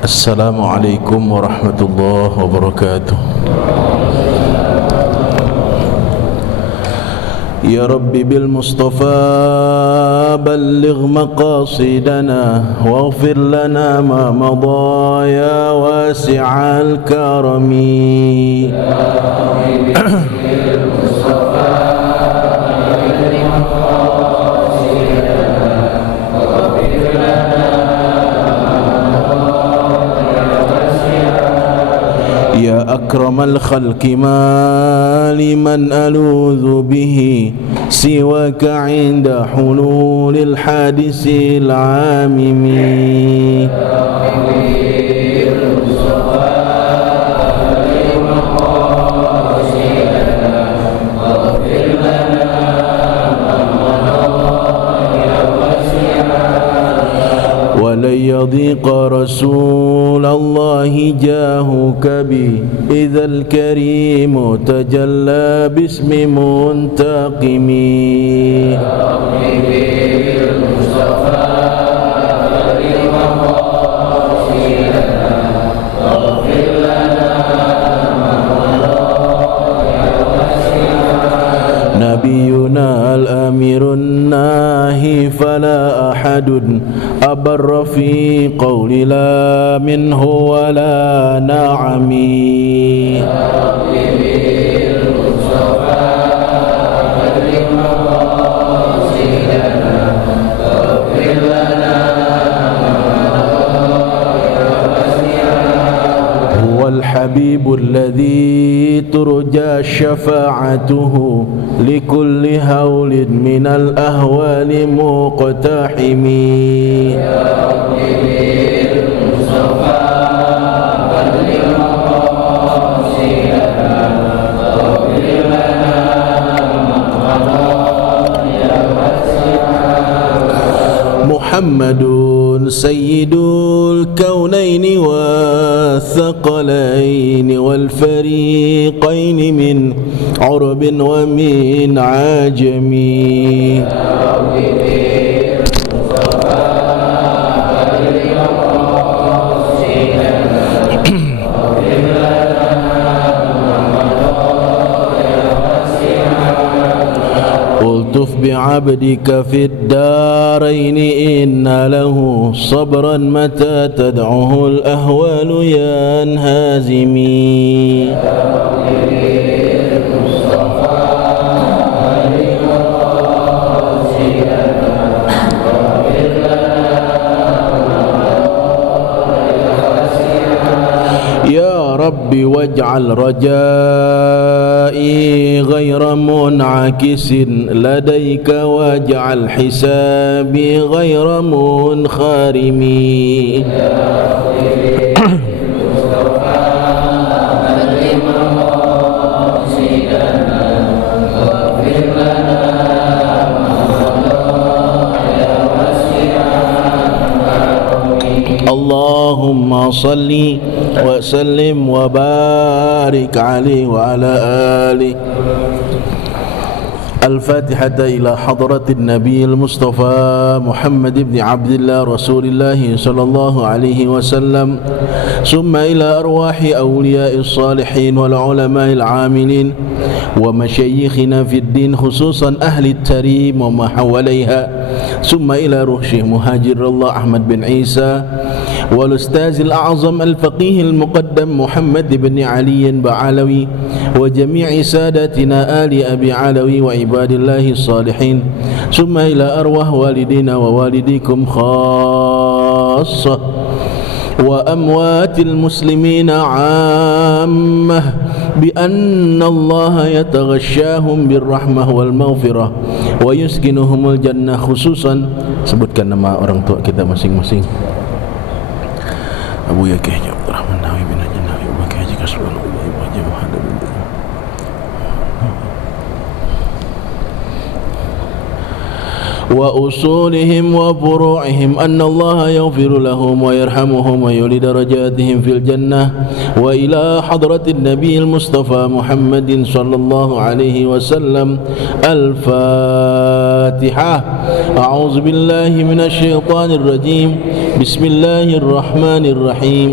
Assalamualaikum warahmatullahi wabarakatuh. Ya Rabbi bil Mustafa balligh maqasidana waghfir lana ma madha ya wasi'al karami. Ya akramal khalqi ma liman aludhu bihi siwaka inda hululil hadisil amimi. ولن يضيق رسول الله جاهك بي إذا الكريم تجلى باسم منتقم. نبينا الأمير الناهي فلا أحد أبر في قول لا منه ولا نعمي. هو الحبيب الذي ترجى شفاعته لكل هول من الأهوال مقتحم. محمد سيد الكونين والثقلين والفريقين من عرب ومن عجم. ألطف بعبدك في الدارين إن له صبرا متى تدعه الأهوال ينهزمي. يا ربي واجعل رجائي غير منعكس لديك واجعل حسابي غير منخرم. اللهم صل وسلم وبارك عليه وعلى آله. الفاتحة إلى حضرة النبي المصطفى محمد بن عبد الله رسول الله صلى الله عليه وسلم، ثم إلى أرواح أولياء الصالحين والعلماء العاملين ومشايخنا في الدين خصوصا أهل التريم وما حواليها، ثم إلى روح شيخ مهاجر الله أحمد بن عيسى والأستاذ الأعظم الفقيه المقدم محمد بن علي بعلوي وجميع ساداتنا آل أبي علوي وعباد الله الصالحين، ثم إلى أرواح والدينا ووالديكم خاصة وأموات المسلمين عامة بأن الله يتغشاهم بالرحمة والمغفرة ويسكنهم الجنة. خصوصا sebutkan nama orang tua kita masing-masing. Abu Yakih Abdurrahman Nawawi bin Haji Nawawi, Abu Bakar Haji Kasbul, Ibu Haji Muhammad bin وأصولهم وفروعهم أن الله يغفر لهم ويرحمهم ويعلي درجاتهم في الجنة وإلى حضرة النبي المصطفى محمد صلى الله عليه وسلم الفاتحة. أعوذ بالله من الشيطان الرجيم. بسم الله الرحمن الرحيم.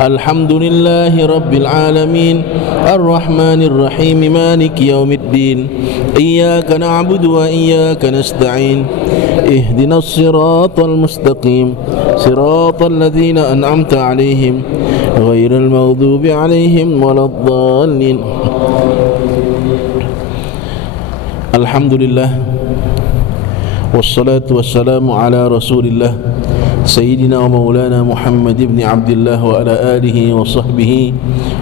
الحمد لله رب العالمين الرحمن الرحيم مالك يوم الدين إياك نعبد وإياك نستعين اهدنا الصراط المستقيم صراط الذين أنعمت عليهم غير المغضوب عليهم ولا الضالين. الحمد لله والصلاة والسلام على رسول الله سيدنا ومولانا محمد بن عبد الله وعلى آله وصحبه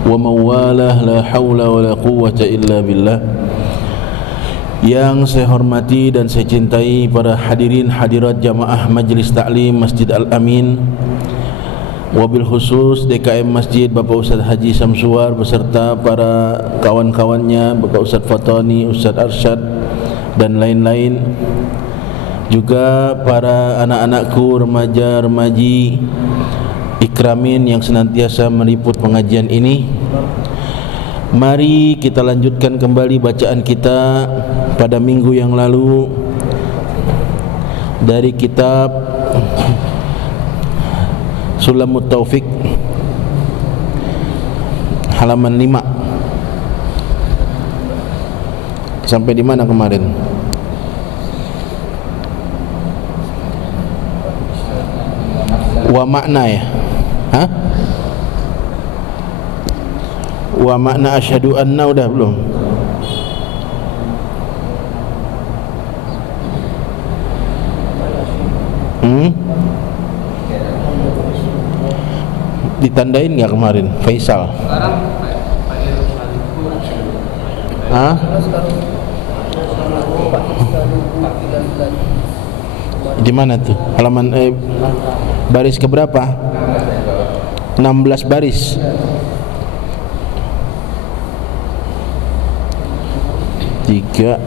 ومن والاه لا حول ولا قوة إلا بالله. Yang saya hormati dan saya cintai para hadirin hadirat jamaah Majelis Ta'lim Masjid Al-Amin, wabil khusus DKM Masjid Bapak Ustaz Haji Samsuar beserta para kawan-kawannya, Bapak Ustaz Fatani, Ustaz Arsyad dan lain-lain, juga para anak-anakku, remaja-remaji ikramin yang senantiasa meliput pengajian ini. Mari kita lanjutkan kembali bacaan kita pada minggu yang lalu dari kitab Sulamut Taufik halaman 5. Sampai di mana kemarin? Wa makna ya? Hah? Wa makna asyhadu anna udah belum? Ditandain nggak kemarin Faisal? Hah? Di mana tuh? Halaman baris keberapa? 16 baris. Tiga.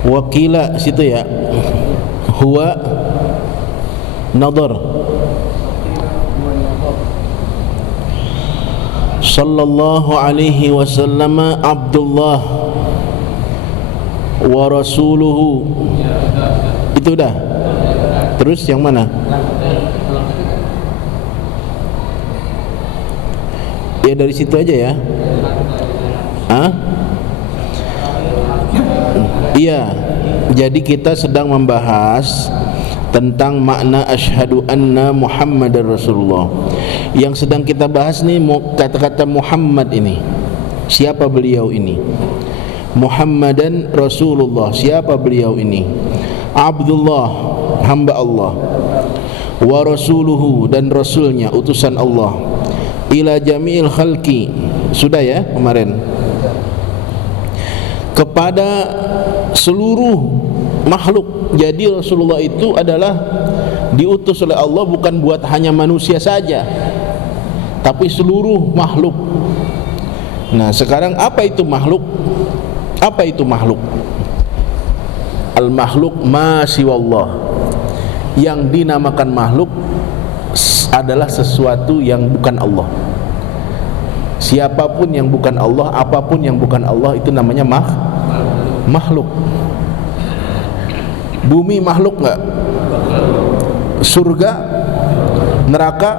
Wakila situ ya. Huwa nadar. Sallallahu alaihi wasallam Abdullah wa rasuluhu. Itu dah. Terus yang mana? Ya dari situ aja ya. Hah? Iya. Jadi kita sedang membahas tentang makna asyhadu anna Muhammadar Rasulullah. Yang sedang kita bahas nih kata-kata Muhammad ini. Siapa beliau ini? Muhammadan Rasulullah. Siapa beliau ini? Abdullah, hamba Allah. Wa rasuluhu, dan rasulnya, utusan Allah. Ila jami'il khalqi. Sudah ya kemarin. Kepada seluruh makhluk. Jadi Rasulullah itu adalah diutus oleh Allah bukan buat hanya manusia saja, tapi seluruh makhluk. Nah, sekarang apa itu makhluk? Apa itu makhluk? Al-makhluk ma siwallah. Yang dinamakan makhluk adalah sesuatu yang bukan Allah. Siapapun yang bukan Allah, apapun yang bukan Allah, itu namanya makhluk. Bumi makhluk enggak? Surga, neraka,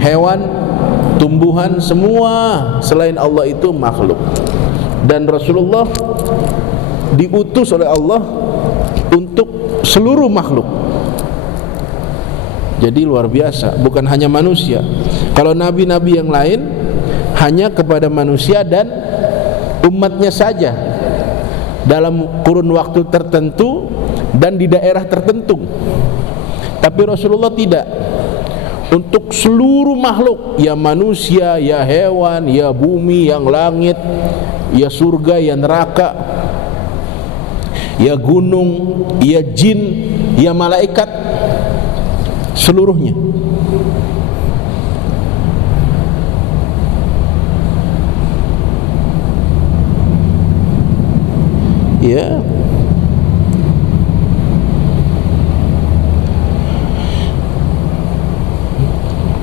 hewan, tumbuhan, semua selain Allah itu makhluk. Dan Rasulullah diutus oleh Allah untuk seluruh makhluk. Jadi luar biasa, bukan hanya manusia. Kalau nabi-nabi yang lain hanya kepada manusia dan umatnya saja, dalam kurun waktu tertentu dan di daerah tertentu. Tapi Rasulullah tidak. Untuk seluruh makhluk, ya manusia, ya hewan, ya bumi, yang langit, ya surga, ya neraka, ya gunung, ya jin, ya malaikat, seluruhnya. Ya.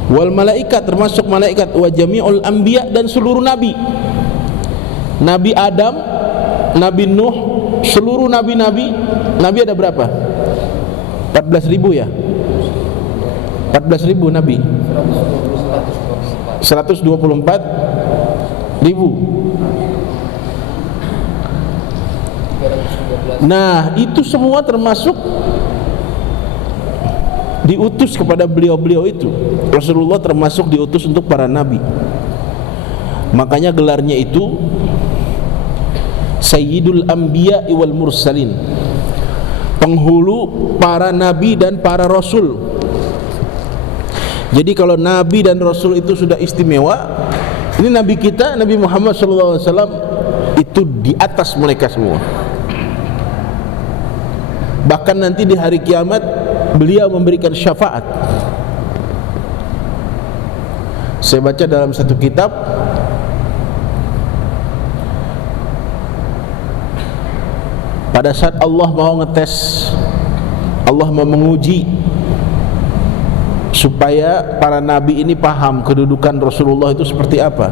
Wal malaikat, termasuk malaikat, wa jami'ul anbiya, dan seluruh nabi. Nabi Adam, Nabi Nuh, seluruh nabi-nabi. Nabi ada berapa? 14.000 ya? 14.000 nabi. 124.000. Nah, itu semua termasuk diutus kepada beliau-beliau itu. Rasulullah termasuk diutus untuk para nabi. Makanya gelarnya itu Sayyidul Anbiya wal Mursalin, penghulu para nabi dan para rasul. Jadi kalau nabi dan rasul itu sudah istimewa, ini nabi kita, Nabi Muhammad SAW, itu di atas mereka semua. Bahkan nanti di hari kiamat beliau memberikan syafaat. Saya baca dalam satu kitab, pada saat Allah mau ngetes, Allah mau menguji supaya para nabi ini paham kedudukan Rasulullah itu seperti apa.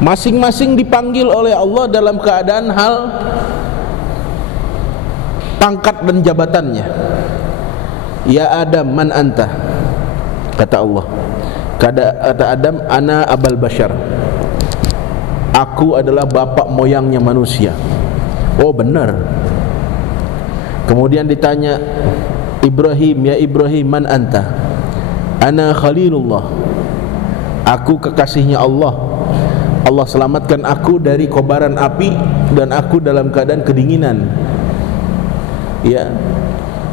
Masing-masing dipanggil oleh Allah dalam keadaan hal pangkat dan jabatannya. Ya Adam, man anta? Kata Allah. Kata Adam, ana abal bashar. Aku adalah bapak moyangnya manusia. Oh benar. Kemudian ditanya Ibrahim, ya Ibrahim, man anta? Ana khalilullah. Aku kekasihnya Allah. Allah selamatkan aku dari kobaran api dan aku dalam keadaan kedinginan. Ya.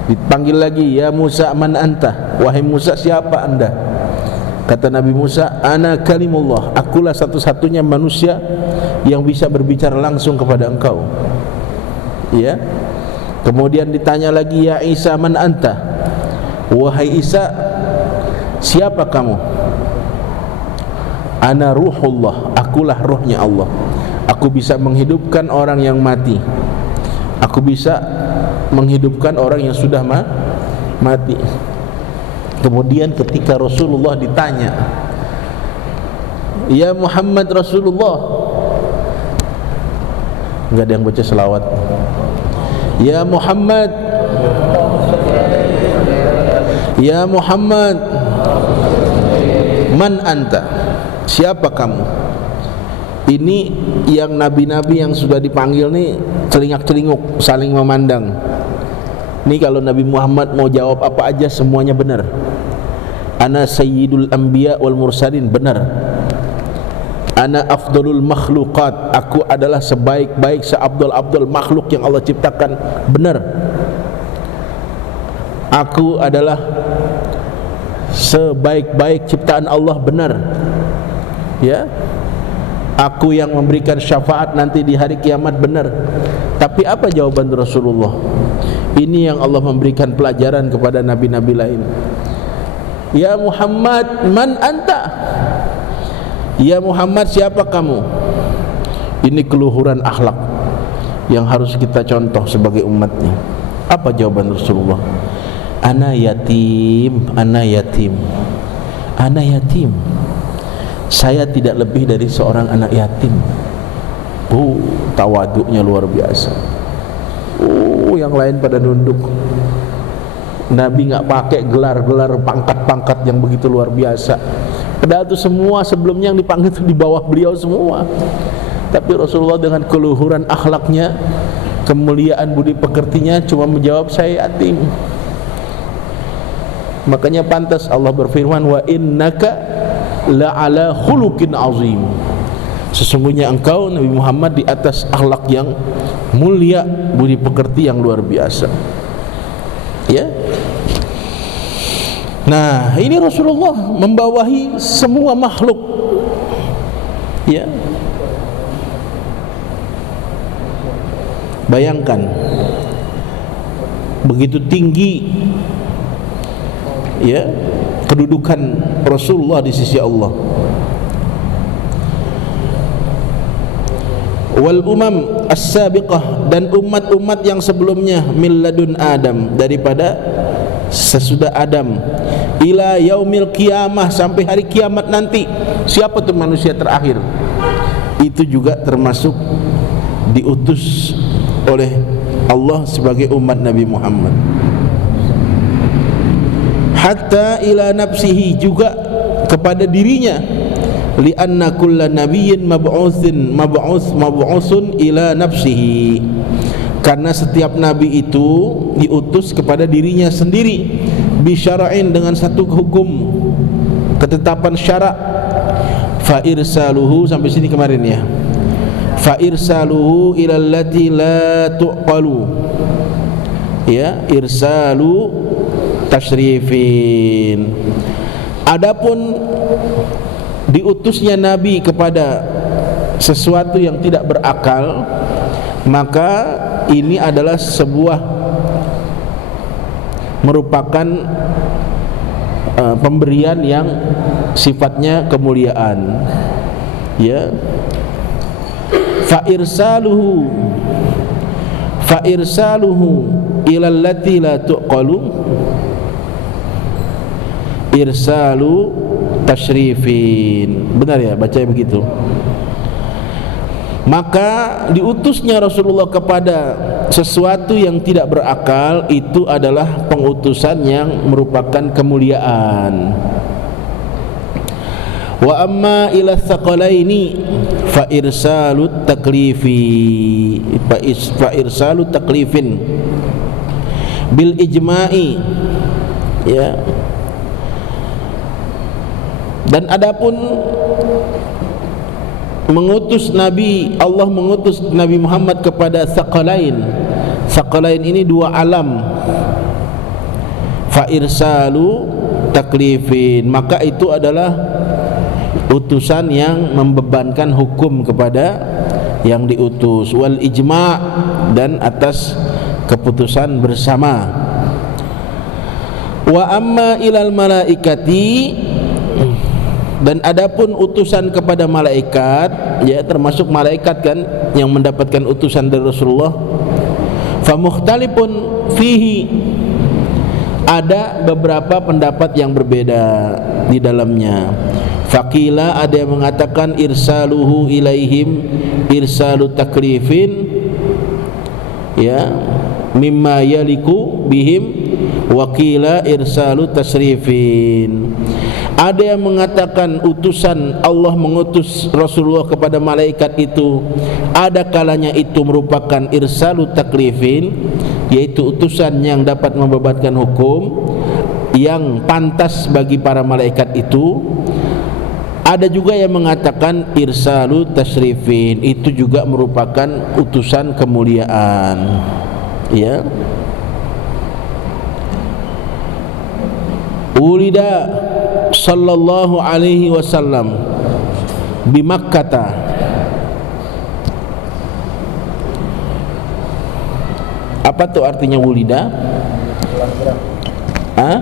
Dipanggil lagi, ya Musa, man anta? Wahai Musa, siapa anda? Kata Nabi Musa, ana kalimullah. Akulah satu-satunya manusia yang bisa berbicara langsung kepada engkau. Ya. Kemudian ditanya lagi, ya Isa, man anta? Wahai Isa, siapa kamu? Ana ruhullah. Akulah ruhnya Allah. Aku bisa menghidupkan orang yang mati. Aku bisa menghidupkan orang yang sudah mati. Kemudian ketika Rasulullah ditanya, ya Muhammad Rasulullah, enggak ada yang baca selawat. Ya Muhammad, ya Muhammad, man anta? Siapa kamu? Ini yang nabi-nabi yang sudah dipanggil nih celingak-celinguk, saling memandang. Ini kalau Nabi Muhammad mau jawab apa aja semuanya benar. Ana sayyidul anbiya wal mursalin, benar. Ana afdalul makhluqat, aku adalah sebaik-baik, seabdul-abdul makhluk yang Allah ciptakan, benar. Aku adalah sebaik-baik ciptaan Allah, benar. Ya. Aku yang memberikan syafaat nanti di hari kiamat, benar. Tapi apa jawaban Rasulullah? Ini yang Allah memberikan pelajaran kepada nabi-nabi lain. Ya Muhammad, man anta? Ya Muhammad, siapa kamu? Ini keluhuran akhlak yang harus kita contoh sebagai umatnya. Apa jawaban Rasulullah? Ana yatim, ana yatim, ana yatim. Saya tidak lebih dari seorang anak yatim. Tawaduknya luar biasa. Yang lain pada nunduk. Nabi nggak pakai gelar-gelar pangkat-pangkat yang begitu luar biasa. Padahal itu semua sebelumnya yang dipanggil itu di bawah beliau semua. Tapi Rasulullah dengan keluhuran akhlaknya, kemuliaan budi pekertinya, cuma menjawab, saya yatim. Makanya pantas Allah berfirman, wa innaka la'ala khuluqin azim. Sesungguhnya engkau Nabi Muhammad di atas akhlak yang mulia, budi pekerti yang luar biasa. Ya. Nah, ini Rasulullah membawahi semua makhluk. Ya. Bayangkan begitu tinggi ya kedudukan Rasulullah di sisi Allah. wal umam as-sabiqah, dan umat-umat yang sebelumnya, min ladun Adam, daripada sesudah Adam, ila yaumil qiyamah, sampai hari kiamat nanti. Siapa tuh manusia terakhir? Itu juga termasuk diutus oleh Allah sebagai umat Nabi Muhammad. Hatta ila nafsihi, juga kepada dirinya, lianna kulla nabiyyin mab'usun ila nafsihi, karena setiap nabi itu diutus kepada dirinya sendiri, bisyara'in, dengan satu hukum, ketetapan syarak. Fa irsaluhu, sampai sini kemarin ya, fa irsaluhu ila allati la tuqalu, ya, irsalu tasyrifin. Adapun diutusnya nabi kepada sesuatu yang tidak berakal, maka ini adalah sebuah merupakan pemberian yang sifatnya kemuliaan, ya. Fa irsaluhu ila allati la tuqalu irsalu tasyrifin. Benar ya, bacanya begitu. Maka diutusnya Rasulullah kepada sesuatu yang tidak berakal, itu adalah pengutusan yang merupakan kemuliaan. Wa amma ila tsaqalaini fa irsalut taklifi, fa irsalut taklifin bil ijma'i, ya. Dan adapun mengutus Nabi, Allah mengutus Nabi Muhammad kepada tsaqalain. Tsaqalain ini dua alam. Fa irsalu taklifin, maka itu adalah utusan yang membebankan hukum kepada yang diutus. Wal ijma', dan atas keputusan bersama. Wa amma ilal malaikati, dan adapun utusan kepada malaikat, ya, termasuk malaikat kan yang mendapatkan utusan dari Rasulullah. Fa mukhtalifun fihi, ada beberapa pendapat yang berbeda di dalamnya. Faqila, ada yang mengatakan irsaluhu ilaihim irsalu taklifin, ya, mimma yaliku bihim, waqila irsalu tasrifin. Ada yang mengatakan utusan Allah mengutus Rasulullah kepada malaikat itu, ada kalanya itu merupakan irsalu taklifin, yaitu utusan yang dapat membebankan hukum yang pantas bagi para malaikat itu. Ada juga yang mengatakan irsalu tasrifin, itu juga merupakan utusan kemuliaan, ya. Ulida sallallahu alaihi wasallam di Makkah. Apa tuh artinya wulida? Hah?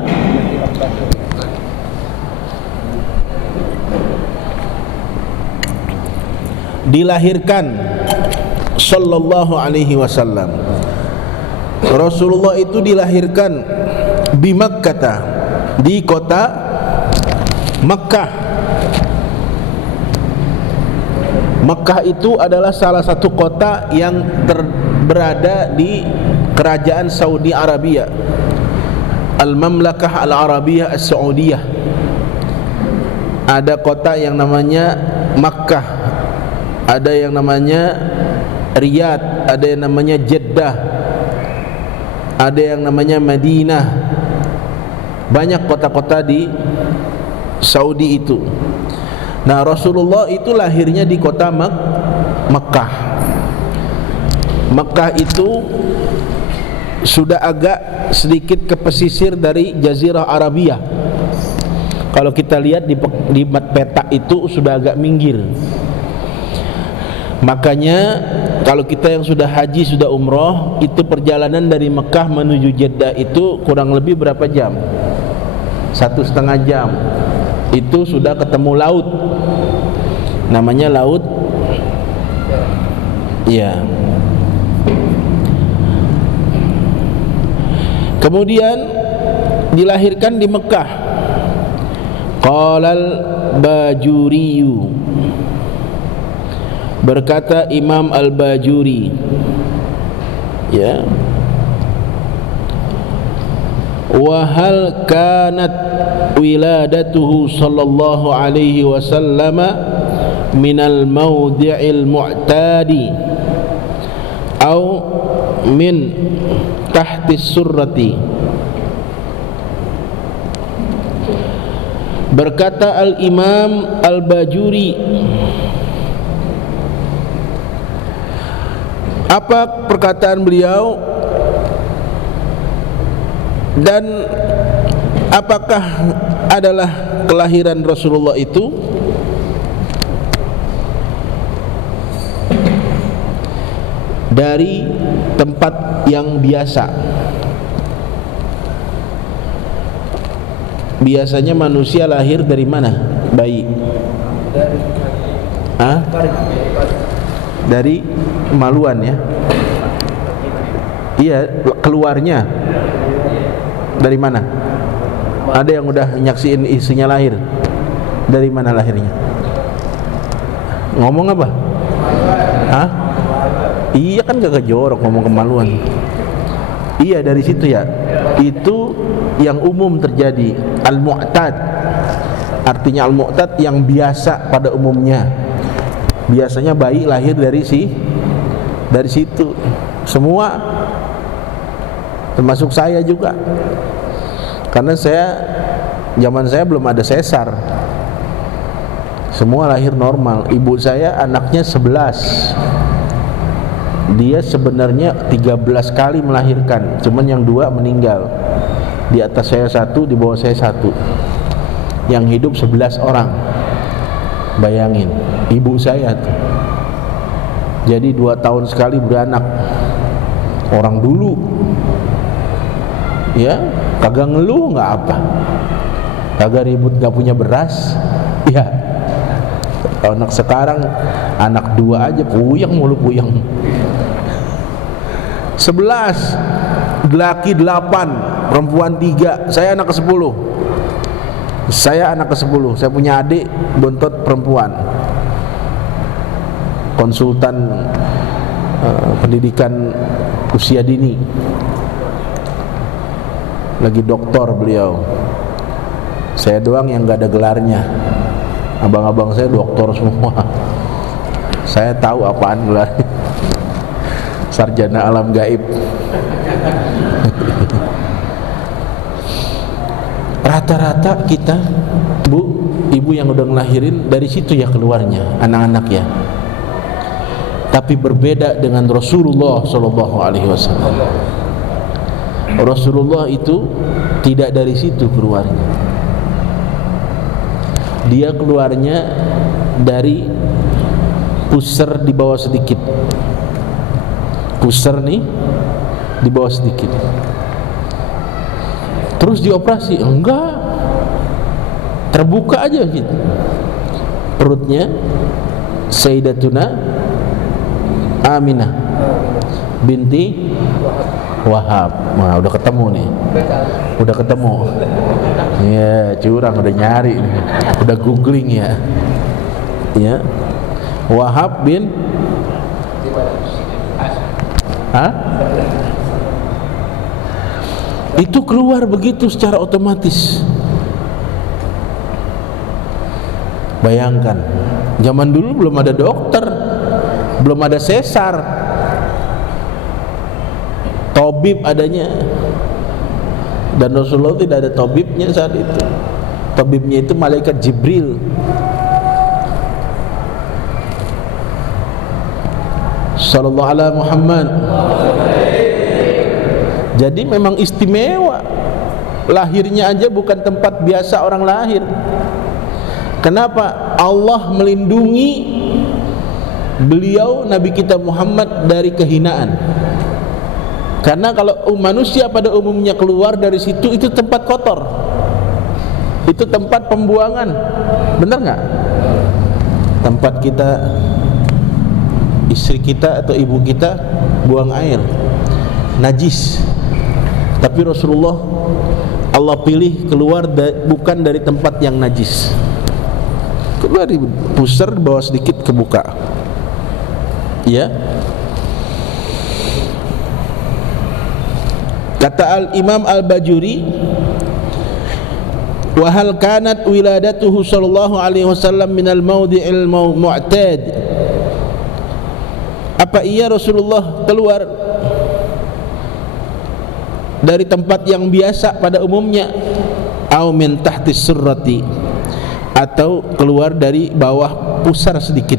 Dilahirkan sallallahu alaihi wasallam. Rasulullah itu dilahirkan di Makkah, di kota Makkah. Makkah itu adalah salah satu kota yang berada di kerajaan Saudi Arabia, Al-Mamlakah Al-Arabiyah As-Saudiyah. Ada kota yang namanya Makkah, ada yang namanya Riyadh, ada yang namanya Jeddah, ada yang namanya Madinah. Banyak kota-kota di Saudi itu. Nah, Rasulullah itu lahirnya di kota Makkah. Makkah itu sudah agak sedikit ke pesisir dari Jazirah Arabia. Kalau kita lihat di peta itu sudah agak minggir. Makanya kalau kita yang sudah haji, sudah umroh, itu perjalanan dari Mekah menuju Jeddah itu kurang lebih berapa jam? 1,5 jam. Itu sudah ketemu laut, namanya laut Ya. Kemudian dilahirkan di Mekah. Qalal Bajuriyu, berkata Imam Al-Bajuri, ya, wa hal kanat wiladatuhu sallallahu alaihi wasallam minal mawdi'il mu'tadi au min tahti surrati. Berkata Al-Imam Al-Bajuri, apa perkataan beliau, dan apakah adalah kelahiran Rasulullah itu dari tempat yang biasa? Biasanya manusia lahir dari mana? Bayi. Dari kemaluan, ya. Iya, keluarnya dari mana? Ada yang udah nyaksiin istrinya lahir? Dari mana lahirnya? Ngomong apa? Iya kan gak kejorok ngomong kemaluan. Iya, dari situ ya. Itu yang umum terjadi, al-mu'tad. Artinya al-mu'tad yang biasa pada umumnya. Biasanya bayi lahir dari situ. Semua, termasuk saya juga. Karena zaman saya belum ada sesar. Semua lahir normal. Ibu saya anaknya 11. Dia sebenarnya 13 kali melahirkan, cuman yang 2 meninggal. Di atas saya 1, di bawah saya 1. Yang hidup 11 orang. Bayangin, ibu saya tuh. Jadi 2 tahun sekali beranak. Orang dulu, ya, kagak ngeluh, nggak apa, kagak ribut, nggak punya beras, ya. Anak sekarang, anak 2 aja puyeng mulu, puyeng. 11, laki 8, perempuan 3. Saya anak ke-10. Saya punya adik bontot perempuan, konsultan pendidikan usia dini, lagi doktor beliau. Saya doang yang gak ada gelarnya. Abang-abang saya doktor semua. Saya tahu apaan gelarnya. Sarjana alam gaib. Rata-rata kita, Bu, ibu yang udah ngelahirin dari situ ya keluarnya anak-anak ya. Tapi berbeda dengan Rasulullah sallallahu alaihi wasallam. Rasulullah itu tidak dari situ keluarnya. Dia keluarnya dari pusar di bawah sedikit. Pusar nih di bawah sedikit. Terus dioperasi? Enggak, terbuka aja gitu perutnya Sayyidatuna Aminah binti Wahab. Nah, udah ketemu nih. Udah ketemu. Ya, curang udah nyari nih. Udah googling ya. Ya. Wahab bin itu keluar begitu secara otomatis. Bayangkan, zaman dulu belum ada dokter, belum ada sesar, tabib adanya. Dan Rasulullah tidak ada tabibnya saat itu. Tabibnya itu malaikat Jibril. Sallallahu alaihi Muhammad. Jadi memang istimewa. Lahirnya aja bukan tempat biasa orang lahir. Kenapa? Allah melindungi beliau, Nabi kita Muhammad, dari kehinaan. Karena kalau manusia pada umumnya keluar dari situ, itu tempat kotor, itu tempat pembuangan. Benar nggak? Tempat kita istri kita atau ibu kita buang air najis, tapi Rasulullah Allah pilih keluar bukan dari tempat yang najis, keluar di pusar, bawa sedikit kebuka, ya. Kata Al-Imam Al-Bajuri, wa hal kanat wiladatuhu sallallahu alaihi wasallam minal mawdi'il mu'tad, apa iya Rasulullah keluar dari tempat yang biasa pada umumnya, au min tahtis surrati, atau keluar dari bawah pusar sedikit.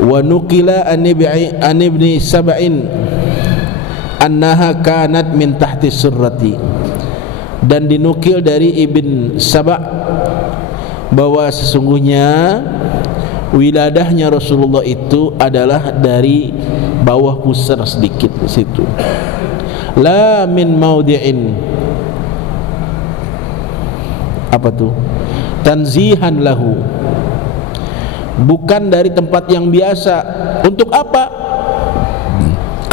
Wa nuqila an ibni sab'in annaha kanat min tahtis surrati, dan dinukil dari Ibn Saba' bahwa sesungguhnya wiladahnya Rasulullah itu adalah dari bawah pusar sedikit di situ. La min maudi'in, apa tuh? Tanzihan lahu, bukan dari tempat yang biasa. Untuk apa?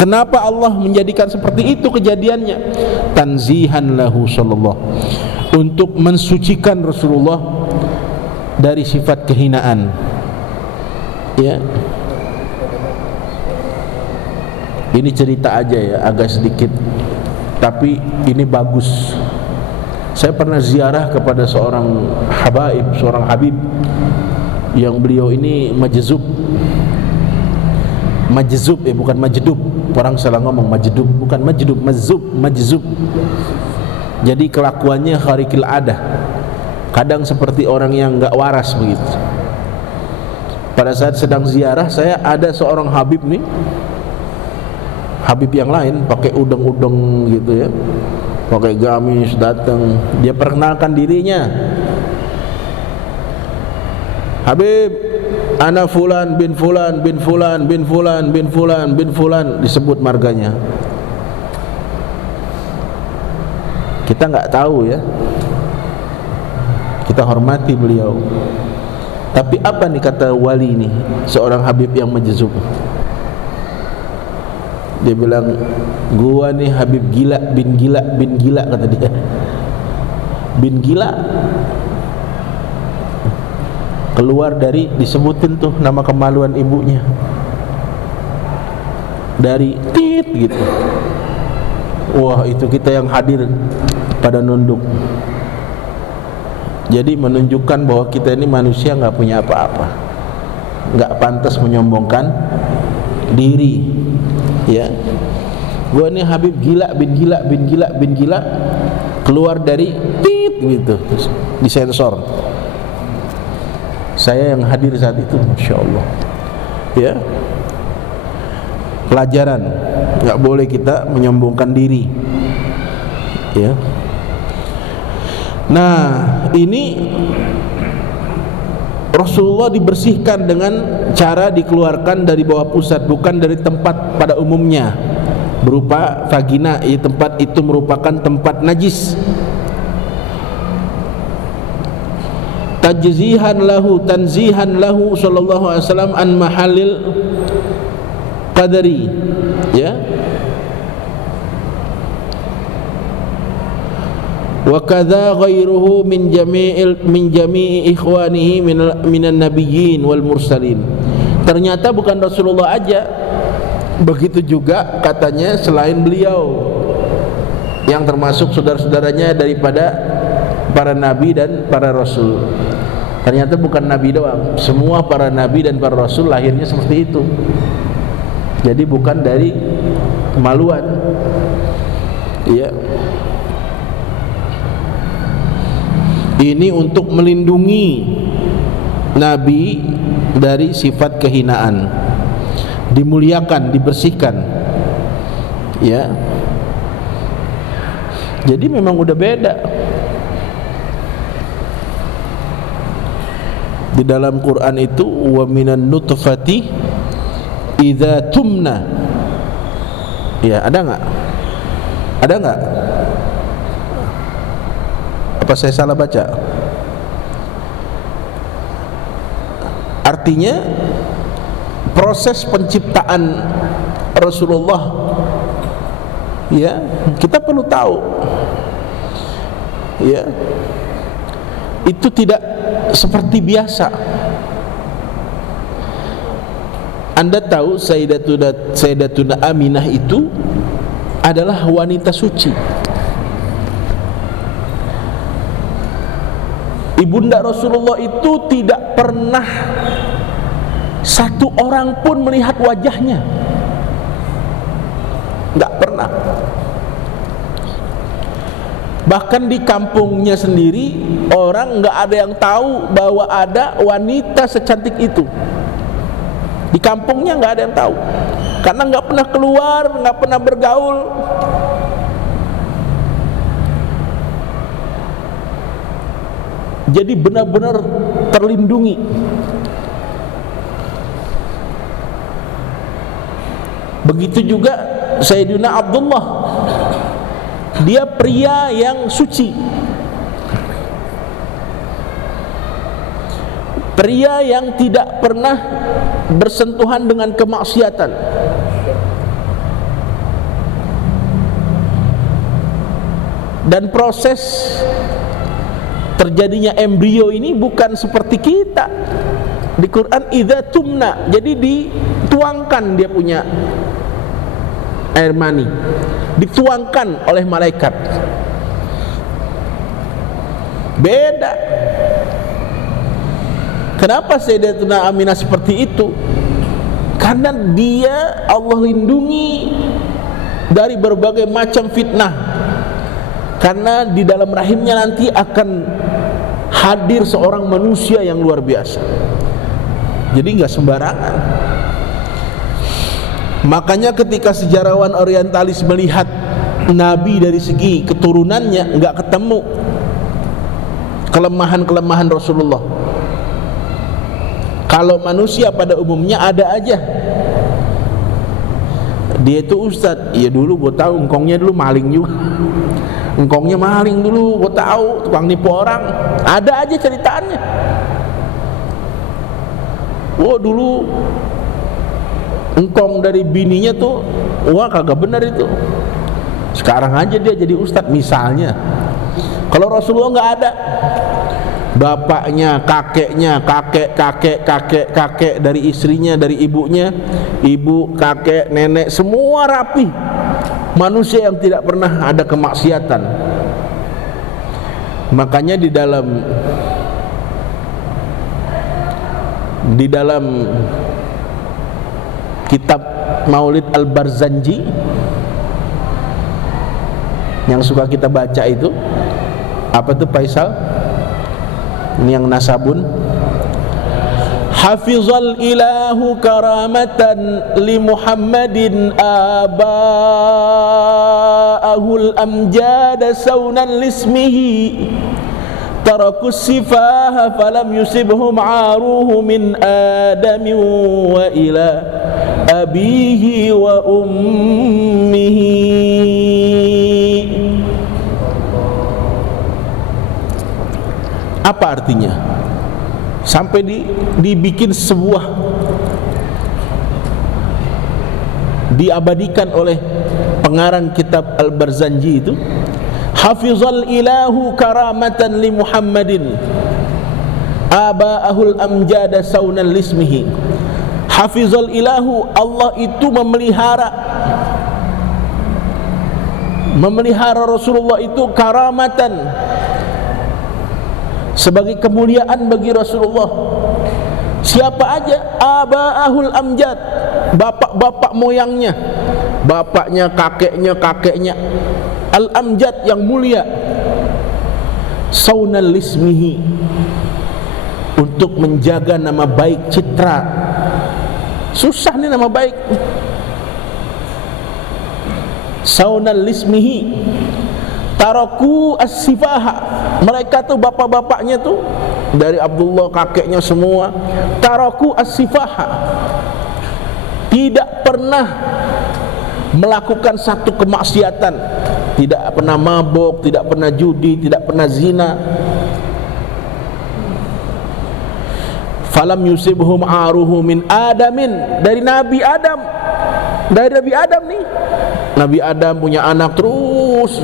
Kenapa Allah menjadikan seperti itu kejadiannya? Tanzihan lahu sallallahu, untuk mensucikan Rasulullah dari sifat kehinaan, ya. Ini cerita aja ya, agak sedikit, tapi ini bagus. Saya pernah ziarah kepada seorang habaib, seorang habib yang beliau ini majzub, bukan majdub. Orang salah ngomong majdub, bukan majdub, majzub. Jadi kelakuannya kharikil adah, kadang seperti orang yang enggak waras begitu. Pada saat sedang ziarah, saya ada seorang habib nih, habib yang lain pakai udeng-udeng gitu ya, pakai gamis datang, dia perkenalkan dirinya, Habib, ana fulan bin fulan bin fulan bin fulan bin fulan bin fulan, disebut marganya. Kita nggak tahu ya, kita hormati beliau. Tapi apa nih kata wali ini, seorang habib yang majzub? Dia bilang, gua nih Habib Gila bin Gila bin Gila, kata dia. Bin Gila keluar dari, disebutin tuh nama kemaluan ibunya, dari tit gitu. Wah, itu kita yang hadir pada nunduk. Jadi menunjukkan bahwa kita ini manusia nggak punya apa-apa, nggak pantas menyombongkan diri. Ya, gua ini Habib Gila bin Gila bin Gila bin Gila, keluar dari tit gitu, disensor. Saya yang hadir saat itu, masya Allah. Ya, pelajaran, nggak boleh kita menyombongkan diri. Ya. Nah, ini Rasulullah dibersihkan dengan cara dikeluarkan dari bawah pusat, bukan dari tempat pada umumnya berupa vagina. Tempat itu merupakan tempat najis. Tajzihan lahu, tanzihan lahu sallallahu alaihi wasallam an mahallil qadari, ya. Wa kadza ghairuhu min jami'i ikhwanihi minan nabiyyin wal mursalin. Ternyata bukan Rasulullah aja, begitu juga katanya selain beliau, yang termasuk saudara-saudaranya daripada para nabi dan para rasul. Ternyata bukan nabi doang, semua para nabi dan para rasul lahirnya seperti itu. Jadi bukan dari kemaluan. Iya. Ini untuk melindungi Nabi dari sifat kehinaan, dimuliakan, dibersihkan. Ya. Jadi memang udah beda. Di dalam Quran itu, wa minan nutfati idza tumna. Ya, ada enggak? Ada enggak? Apa saya salah baca? Artinya proses penciptaan Rasulullah, ya, kita perlu tahu, ya, itu tidak seperti biasa. Anda tahu Sayyidatuna Aminah itu adalah wanita suci. Ibunda Rasulullah itu tidak pernah satu orang pun melihat wajahnya, enggak pernah. Bahkan di kampungnya sendiri orang enggak ada yang tahu bahwa ada wanita secantik itu. Di kampungnya nggak ada yang tahu, karena nggak pernah keluar, nggak pernah bergaul. Jadi benar-benar terlindungi. Begitu juga Sayyidina Abdullah, dia pria yang suci, pria yang tidak pernah bersentuhan dengan kemaksiatan. Dan proses terjadinya embrio ini bukan seperti kita. Di Quran idza tumna, jadi dituangkan dia punya air mani, dituangkan oleh malaikat. Beda. Kenapa Sayyidatuna Aminah seperti itu? Karena dia Allah lindungi dari berbagai macam fitnah. Karena di dalam rahimnya nanti akan hadir seorang manusia yang luar biasa. Jadi enggak sembarangan. Makanya ketika sejarawan orientalis melihat Nabi dari segi keturunannya, enggak ketemu kelemahan-kelemahan Rasulullah. Kalau manusia pada umumnya ada aja. Dia itu ustadz, ya dulu gue tahu engkongnya dulu maling juga. Engkongnya maling dulu, gue tahu, tukang nipu orang. Ada aja ceritaannya. Oh dulu engkong dari bininya tuh, wah kagak benar itu. Sekarang aja dia jadi ustadz misalnya. Kalau Rasulullah nggak ada. Bapaknya, kakeknya, kakek dari istrinya, dari ibunya, ibu, kakek, nenek, semua rapi. Manusia yang tidak pernah ada kemaksiatan. Makanya di dalam kitab Maulid Al-Barzanji yang suka kita baca itu, apa itu Faisal? Ini yang nasabun. Hafizal ilahu karamatan li Muhammadin aba'ahul amjada saunan lismihi tarakus sifaha falam yusibhum aruhu min adamin wa ila abihi wa ummihi. Apa artinya? Sampai dibikin sebuah, diabadikan oleh pengarang kitab Al-Barzanji itu, hafizal ilahu karamatan li Muhammadin aba'ahul amjada saunan lismihi. Hafizal ilahu, Allah itu memelihara Rasulullah itu karamatan, sebagai kemuliaan bagi Rasulullah. Siapa aja? Aba'ahul amjad, bapak-bapak moyangnya, bapaknya, kakeknya, al-amjad yang mulia. Saunal lismihi, untuk menjaga nama baik, citra. Susah nih nama baik. Saunal lismihi, taraku as-sifaha, mereka tuh bapak-bapaknya tuh dari Abdullah, kakeknya semua, taraku as-sifaha, tidak pernah melakukan satu kemaksiatan, tidak pernah mabuk, tidak pernah judi, tidak pernah zina. falam yusibhum aruhu min adamin, dari Nabi Adam. Dari Nabi Adam nih, Nabi Adam punya anak terus,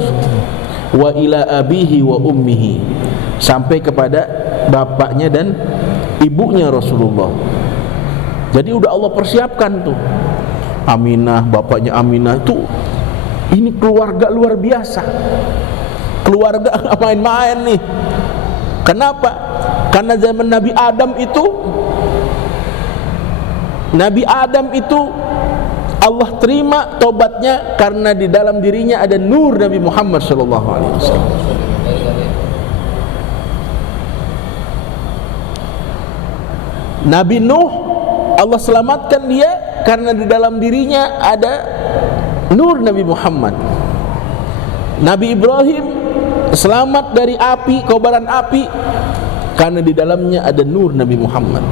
wa ila abihi wa ummihi, sampai kepada bapaknya dan ibunya Rasulullah. Jadi udah Allah persiapkan tuh. Aminah, bapaknya Aminah itu, ini keluarga luar biasa. Keluarga nggak main-main nih. Kenapa? Karena zaman Nabi Adam itu Allah terima tobatnya karena di dalam dirinya ada nur Nabi Muhammad SAW. Nabi Nuh, Allah selamatkan dia karena di dalam dirinya ada nur Nabi Muhammad. Nabi Ibrahim selamat dari api, kobaran api, karena di dalamnya ada nur Nabi Muhammad.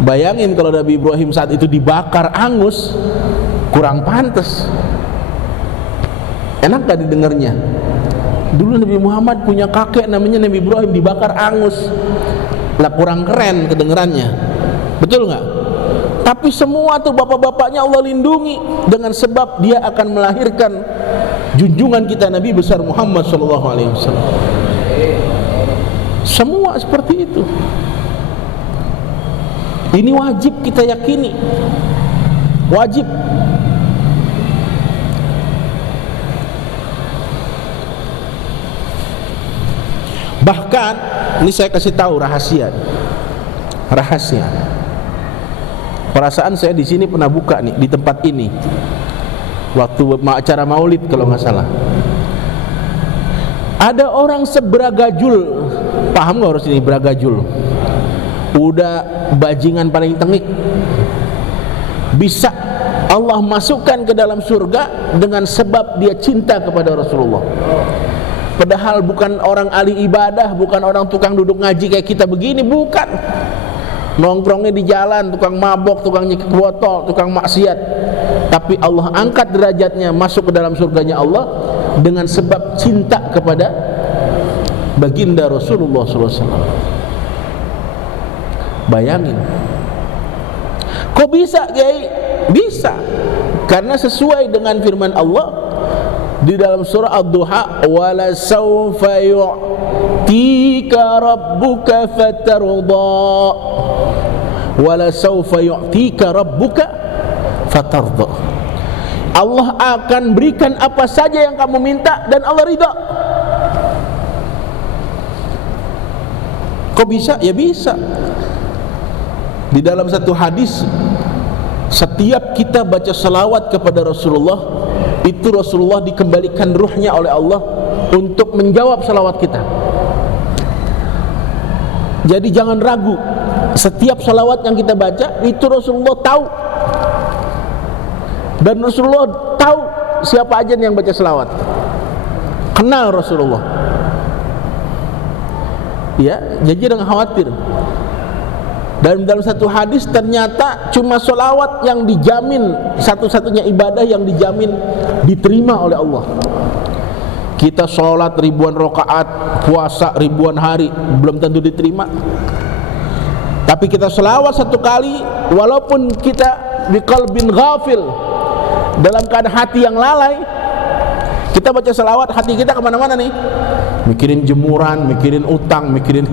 Bayangin kalau Nabi Ibrahim saat itu dibakar angus, kurang pantas. Enak gak didengarnya? Dulu Nabi Muhammad punya kakek namanya Nabi Ibrahim, dibakar angus, lah kurang keren kedengerannya. Betul gak? Tapi semua tuh bapak-bapaknya Allah lindungi, dengan sebab dia akan melahirkan junjungan kita Nabi besar Muhammad SAW. Semua seperti itu. Ini wajib kita yakini, wajib. Bahkan ini saya kasih tahu rahasia. Perasaan saya di sini pernah buka nih, di tempat ini, waktu acara Maulid kalau nggak salah. Ada orang seberagajul, paham nggak harus ini beragajul? Udah bajingan paling tengik, bisa Allah masukkan ke dalam surga dengan sebab dia cinta kepada Rasulullah. Padahal bukan orang ahli ibadah, bukan orang tukang duduk ngaji kayak kita begini, bukan. Nongkrongnya di jalan, tukang mabok, tukang nyekik botol, tukang maksiat. Tapi Allah angkat derajatnya, masuk ke dalam surganya Allah dengan sebab cinta kepada baginda Rasulullah SAW. Bayangin. Kok bisa, Kiai? Bisa. Karena sesuai dengan firman Allah di dalam surah Ad-Duha, wala sawfa yu'tika rabbuka fatarda, wala sawfa yu'tika rabbuka fatarda. Allah akan berikan apa saja yang kamu minta dan Allah ridha. Kok bisa? Ya bisa. Di dalam satu hadis, setiap kita baca salawat kepada Rasulullah, itu Rasulullah dikembalikan ruhnya oleh Allah untuk menjawab salawat kita. Jadi jangan ragu, setiap salawat yang kita baca itu Rasulullah tahu, dan Rasulullah tahu siapa aja yang baca salawat, kenal Rasulullah. Ya, jadi jangan khawatir. Dan dalam satu hadis ternyata cuma sholawat yang dijamin, satu-satunya ibadah yang dijamin diterima oleh Allah. Kita sholat ribuan rakaat, puasa ribuan hari, belum tentu diterima. Tapi kita sholawat satu kali, walaupun kita biqalbin ghafil, dalam keadaan hati yang lalai, kita baca sholawat, hati kita kemana-mana nih, mikirin jemuran, mikirin utang, mikirin.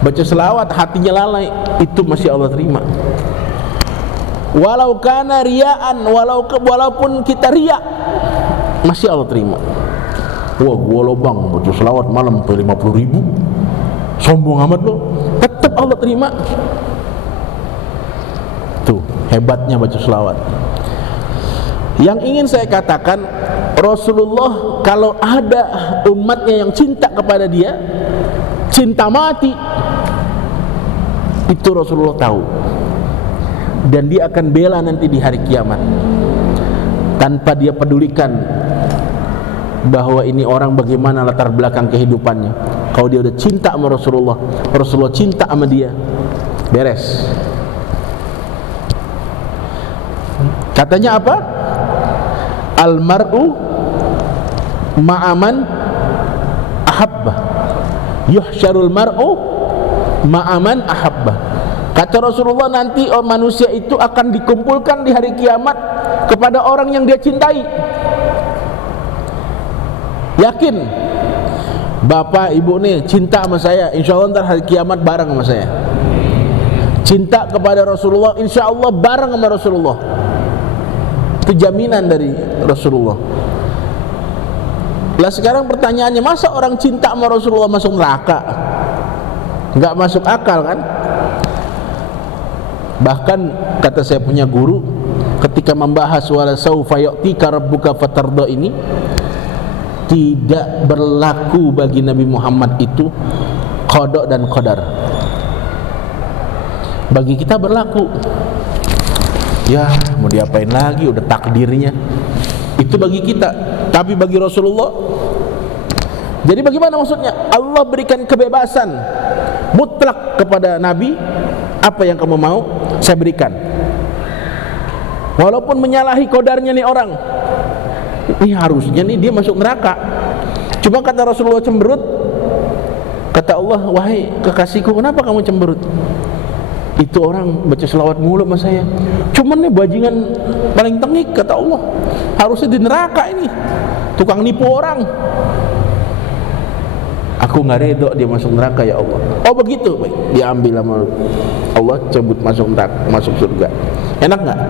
Baca selawat hatinya lalai, itu masih Allah terima. Walau kana riyaan, walaupun kita riak, masih Allah terima. Wah, gua lo bang baca selawat malam tuh 50.000, sombong amat lo, tetap Allah terima. Tuh hebatnya baca selawat. Yang ingin saya katakan, Rasulullah kalau ada umatnya yang cinta kepada dia, cinta mati, itu Rasulullah tahu, dan dia akan bela nanti di hari kiamat tanpa dia pedulikan bahwa ini orang bagaimana latar belakang kehidupannya. Kalau dia udah cinta sama Rasulullah, Rasulullah cinta sama dia, beres. Katanya apa? Al-mar'u ma'aman ahabba, yuhsyarul mar'u ma'aman ahabba. Kata Rasulullah, nanti manusia itu akan dikumpulkan di hari kiamat kepada orang yang dia cintai. Yakin bapak ibu nih cinta sama saya, insya Allah ntar hari kiamat bareng sama saya. Cinta kepada Rasulullah, insya Allah bareng sama Rasulullah. Itu jaminan dari Rasulullah. Lah sekarang pertanyaannya, masa orang cinta sama Rasulullah masuk neraka? Enggak masuk akal kan? Bahkan kata saya punya guru, ketika membahas wala saufa yu'tika rabbuka fatarda ini, tidak berlaku bagi Nabi Muhammad itu qada dan qadar. Bagi kita berlaku. Ya, mau diapain lagi, udah takdirnya. Itu bagi kita. Tapi bagi Rasulullah, jadi bagaimana maksudnya? Allah berikan kebebasan mutlak kepada Nabi, apa yang kamu mau saya berikan. Walaupun menyalahi kodarnya nih orang, ini harusnya nih dia masuk neraka. Cuma kata Rasulullah cemberut, kata Allah, wahai kekasihku, kenapa kamu cemberut? Itu orang baca selawat mulu sama saya, cuman nih bajingan paling tengik, kata Allah, harusnya di neraka ini, tukang nipu orang. Aku nggak redo dia masuk neraka ya Allah. Oh begitu, baik, diambil sama Allah, cabut masuk neraka, masuk surga. Enak nggak?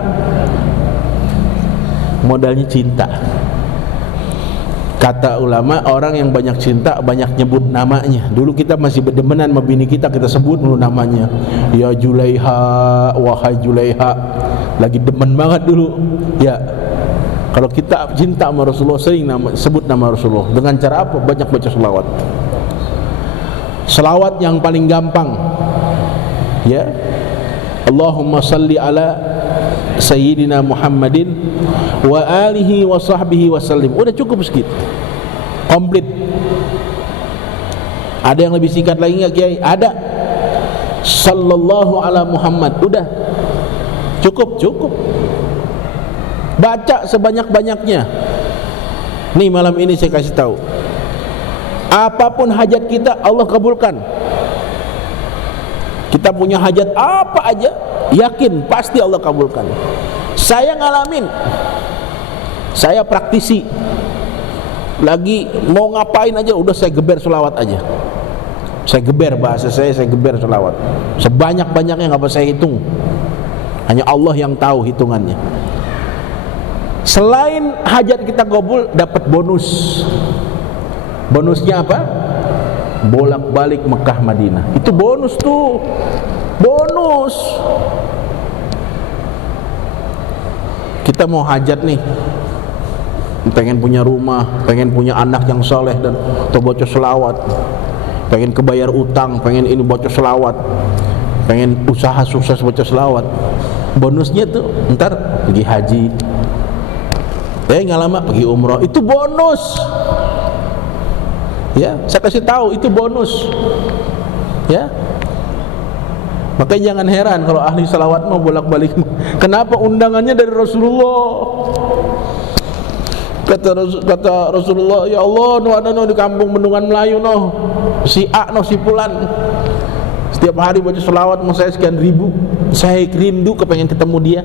Modalnya cinta. Kata ulama, orang yang banyak cinta banyak nyebut namanya. Dulu kita masih berdemenan sama bini kita sebut dulu namanya. Ya Julaiha, wahai Julaiha. Lagi demen banget dulu. Ya. Kalau kita cinta sama Rasulullah, sering sebut nama Rasulullah. Dengan cara apa? Banyak baca selawat. Selawat yang paling gampang. Ya. Allahumma salli ala Sayyidina Muhammadin wa alihi wa sahbihi wa sallim. Udah cukup segitu, komplit. Ada yang lebih singkat lagi nggak Kiai? Ada. Sallallahu ala Muhammad. Udah cukup. Baca sebanyak-banyaknya. Nih malam ini saya kasih tahu, apapun hajat kita Allah kabulkan. Kita punya hajat apa aja, yakin pasti Allah kabulkan. Saya ngalamin, saya praktisi, lagi mau ngapain aja udah saya geber selawat aja. Saya geber, bahasa saya geber selawat sebanyak-banyaknya, nggak bisa saya hitung, hanya Allah yang tahu hitungannya. Selain hajat kita kabul, dapat bonus. Bonusnya apa? Bolak-balik Mekah Madinah. Itu bonus tuh, bonus. Kita mau hajat nih, pengen punya rumah, pengen punya anak yang soleh dan baca selawat, pengen kebayar utang, pengen ini baca selawat, pengen usaha sukses baca selawat. Bonusnya tuh ntar pergi haji, nggak lama pergi umroh. Itu bonus. Ya, saya kasih tahu itu bonus. Ya. Makanya jangan heran kalau ahli salawat mau bolak-balik. Kenapa? Undangannya dari Rasulullah. Kata Rasulullah, ya Allah, ada di kampung Bendungan Melayu si A si Fulan. Setiap hari baca selawat mau saya sekian ribu. Saya rindu kepengen ketemu dia.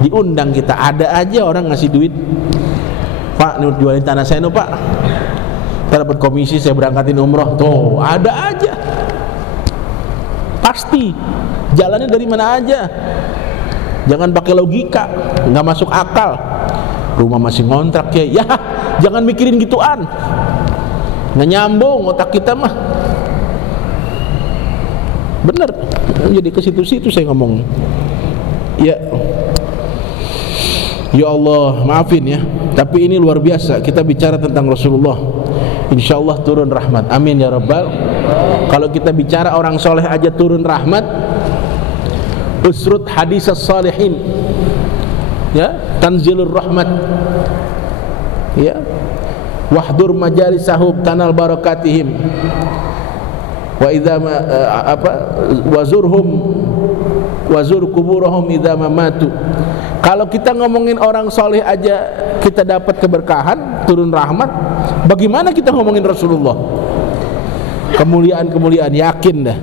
Diundang kita, ada aja orang ngasih duit. Pak, nih jualin tanah saya Pak. Kita dapat komisi, saya berangkatin umroh. Tuh, ada aja. Pasti. Jalannya dari mana aja. Jangan pakai logika, nggak masuk akal. Rumah masih ngontrak ya. Ya, jangan mikirin gituan. Nggak nyambung otak kita mah. Bener. Jadi ke situ-situ saya ngomong. Ya. Ya Allah, maafin ya. Tapi ini luar biasa. Kita bicara tentang Rasulullah. InsyaAllah turun rahmat. Amin ya Rabbal. Kalau kita bicara orang soleh aja turun rahmat, usrut hadis as-salihin, ya, tanzilur rahmat, ya, wahdur majalisahum tanal barakatihim, wa idza wazur kuburahum idza mamatu. Kalau kita ngomongin orang soleh aja kita dapat keberkahan, turun rahmat, bagaimana kita ngomongin Rasulullah? Kemuliaan-kemuliaan, yakin dah.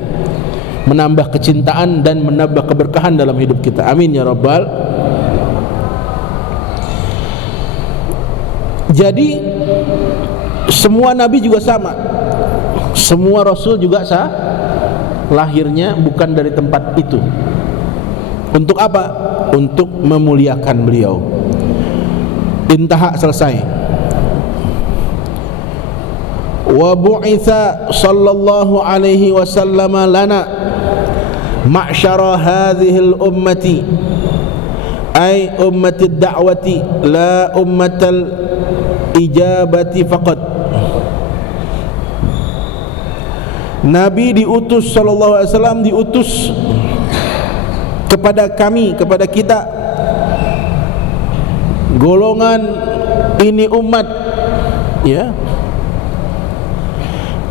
menambah kecintaan dan menambah keberkahan dalam hidup kita. Amin ya rabbal. Jadi semua nabi juga sama, semua rasul juga lahirnya bukan dari tempat itu. Untuk apa? Untuk memuliakan beliau. Intaha, selesai. Wa bu'itha sallallahu alaihi wasallam lana ma'syara hadhil ummati ay ummatid da'wati la ummatal ijabati faqat. Nabi diutus sallallahu alaihi wasallam, diutus kepada kami, kepada kita, golongan ini umat, ya,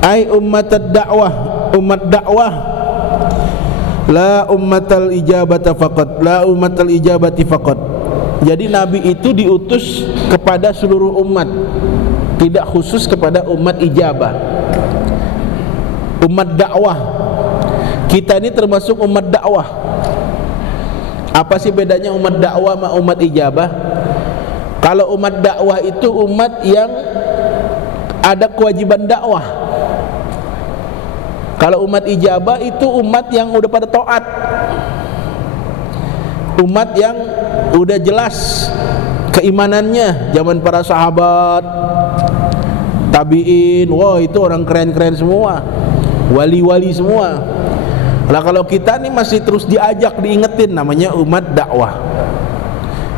ai ummatad dakwah, umat dakwah, la ummatal ijabata faqat, la ummatal ijabati faqat. Jadi Nabi itu diutus kepada seluruh umat, tidak khusus kepada umat ijabah, umat dakwah. Kita ini termasuk umat dakwah. Apa sih bedanya umat dakwah sama umat ijabah? Kalau umat dakwah itu umat yang ada kewajiban dakwah. Kalau umat ijabah itu umat yang udah pada taat, umat yang udah jelas keimanannya. Zaman para sahabat, tabi'in, wah itu orang keren-keren semua, wali-wali semua. Lah kalau kita nih masih terus diajak, diingetin, namanya umat dakwah.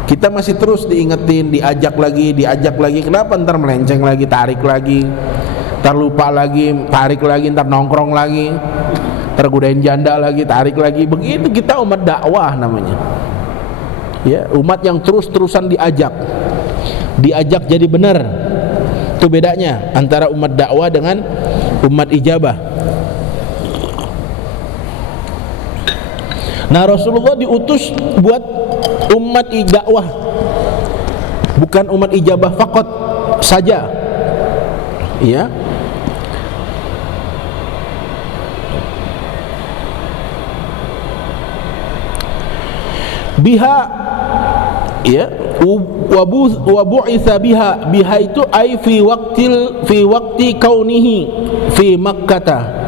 Kita masih terus diingetin, diajak lagi. Kenapa? Ntar melenceng lagi, tarik lagi, ntar lupa lagi, tarik lagi, ntar nongkrong lagi, ntar godain janda lagi, tarik lagi. Begitu kita umat dakwah namanya. Ya, umat yang terus-terusan diajak jadi benar. Itu bedanya antara umat dakwah dengan umat ijabah. Nah, Rasulullah diutus buat umat dakwah, bukan umat ijabah faqat saja. Ya. Biha, ya, wa bu'itsa biha. Biha itu ai fi waqti kaunihi fi Makkah.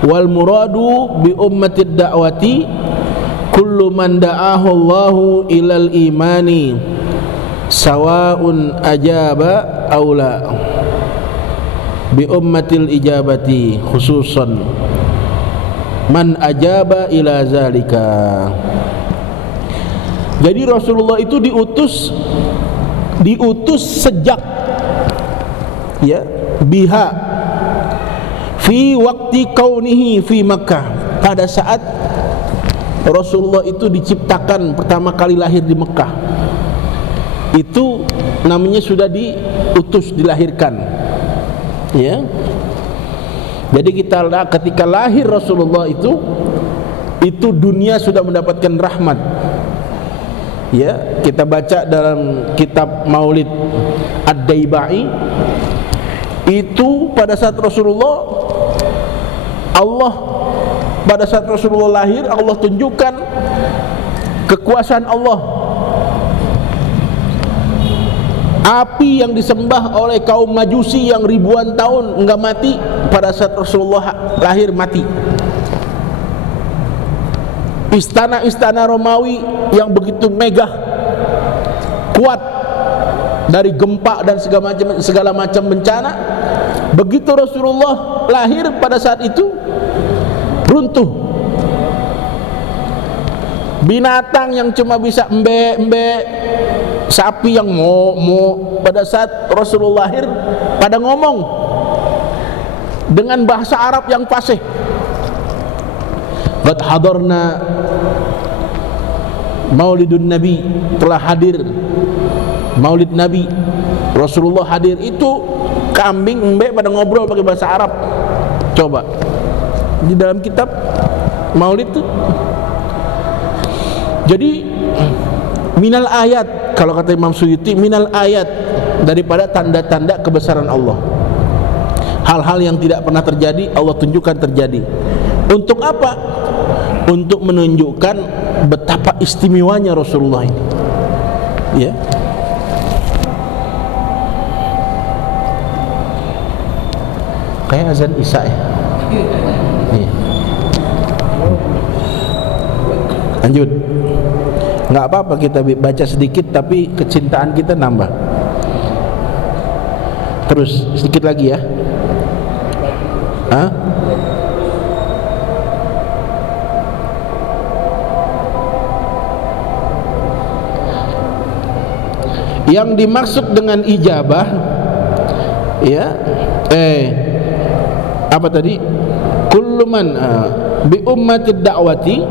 Wal muradu bi ummatid da'wati kullu man da'ahu Allahu ilal imani sawa'un ajaba aw la. Bi ummatil ijabati khususan man ajaba ila zalika. Jadi Rasulullah itu diutus sejak, ya, biha fi waqti kaunihi fi Makkah, pada saat Rasulullah itu diciptakan pertama kali lahir di Mekah. Itu namanya sudah diutus, dilahirkan. Ya. Jadi ketika lahir Rasulullah itu dunia sudah mendapatkan rahmat. Ya, kita baca dalam kitab Maulid Ad-Daibai, itu pada saat Rasulullah, pada saat Rasulullah lahir, Allah tunjukkan kekuasaan Allah. Api yang disembah oleh kaum Majusi yang ribuan tahun enggak mati, pada saat Rasulullah lahir mati. Istana-istana Romawi yang begitu megah, kuat dari gempa dan segala macam bencana, begitu Rasulullah lahir pada saat itu runtuh. Binatang yang cuma bisa embe, sapi yang mo, pada saat Rasulullah lahir pada ngomong dengan bahasa Arab yang fasih. Qad hadarna Maulidun Nabi, telah hadir Maulid Nabi. Rasulullah hadir, itu kambing embe pada ngobrol pakai bahasa Arab. Coba di dalam kitab Maulid itu. Jadi minal ayat, kalau kata Imam Suyuti, minal ayat, daripada tanda-tanda kebesaran Allah. Hal-hal yang tidak pernah terjadi Allah tunjukkan terjadi. Untuk apa? untuk menunjukkan betapa istimewanya Rasulullah ini. Ya. Kayak azan Isya ya. Iya. Lanjut. Enggak apa-apa kita baca sedikit, tapi kecintaan kita nambah. Terus sedikit lagi ya. Hah? Yang dimaksud dengan ijabah, ya, apa tadi? Kullu man bi ummatid da'wati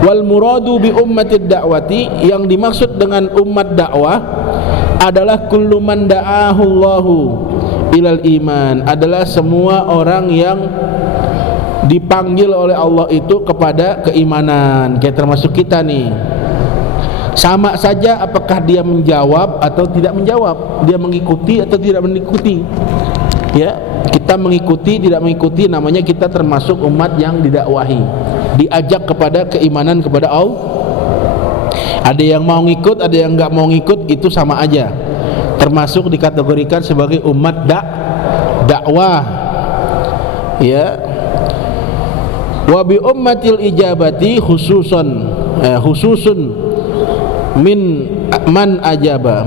wal muradu bi ummatid da'wati, yang dimaksud dengan umat dakwah adalah kullu man da'ahu Allahu ilal iman, adalah semua orang yang dipanggil oleh Allah itu kepada keimanan. Kayak termasuk kita nih, sama saja apakah dia menjawab atau tidak menjawab, dia mengikuti atau tidak mengikuti. Ya, kita mengikuti tidak mengikuti, namanya kita termasuk umat yang didakwahi, diajak kepada keimanan kepada Allah. Ada yang mau ngikut, ada yang enggak mau ngikut, itu sama aja, termasuk dikategorikan sebagai umat dakwah. Ya. Wa bi ummatil ijabati khususun min man ajaba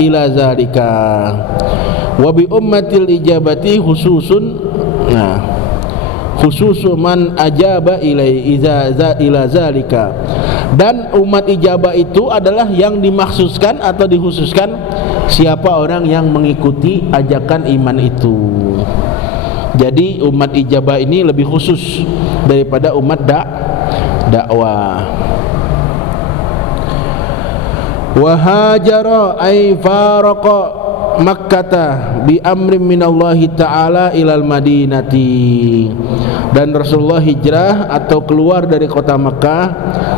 ila zalika. Wa bi ummatil ijabati khususun, khususu man ajaba ila zalika. Dan umat ijabah itu adalah yang dimaksudkan atau dikhususkan siapa orang yang mengikuti ajakan iman itu. Jadi umat ijabah ini lebih khusus daripada umat dakwah. Wa hajara ay faraqa Makkah bi amrin minallahi ta'ala ilal madinati, dan Rasulullah hijrah atau keluar dari kota Makkah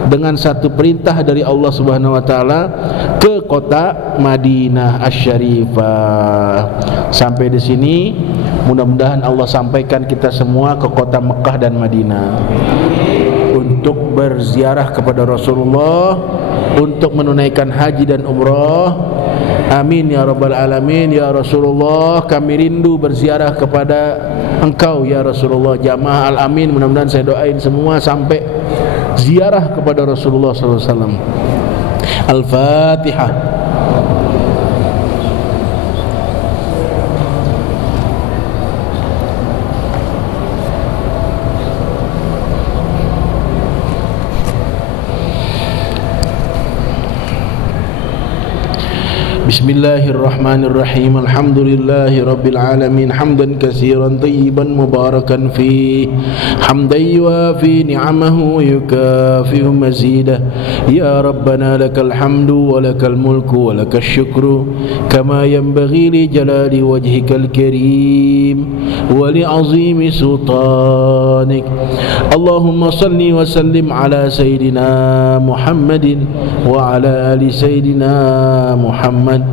dengan satu perintah dari Allah Subhanahu wa taala ke kota Madinah Asy-Syarifah. Sampai di sini mudah-mudahan Allah sampaikan kita semua ke kota Makkah dan Madinah untuk berziarah kepada Rasulullah, untuk menunaikan haji dan umrah. Amin ya rabbal alamin. Ya Rasulullah, kami rindu berziarah kepada Engkau ya Rasulullah. Jamaah Al-Amin, mudah-mudahan saya doain semua sampai ziarah kepada Rasulullah sallallahu alaihi wasallam. Al-Fatihah. Bismillahirrahmanirrahim. Alhamdulillahi rabbil alamin, hamdan katsiran tayyiban mubarakan fi, hamdan yuafi ni'amahu wa yukafi'u mazidah. Ya rabbana lakal hamdu wa lakal mulku wa lakal syukru kama yanbaghi li jalali wajhikal karim wa li azimi sultanik. Allahumma salli wa sallim ala sayyidina Muhammadin wa ala ali sayyidina Muhammad.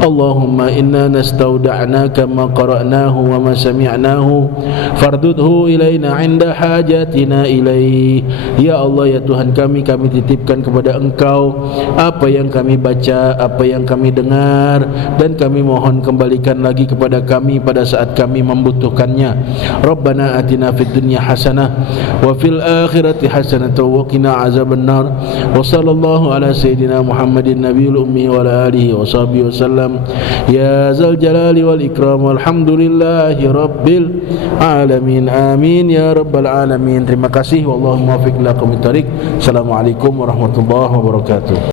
Allahumma inna nastauda'naka ma qara'nahu wa ma sami'nahu fardudhu ilaina 'inda hajatina ilaih. Ya Allah, ya Tuhan kami titipkan kepada Engkau apa yang kami baca, apa yang kami dengar, dan kami mohon kembalikan lagi kepada kami pada saat kami membutuhkannya. Rabbana atina fid dunya hasanah wa fil akhirati hasanah wa qina azabannar. Wa sallallahu ala sayyidina Muhammadin nabiyil ummi wa ala alihi wa sahbihi wasallam. Ya zal jalali wal ikram, walhamdulillahi rabbil alamin. Amin ya rabbal alamin. Terima kasih. Wallahu muwaffiq ila aqwamit thariq. Assalamualaikum warahmatullahi wabarakatuh.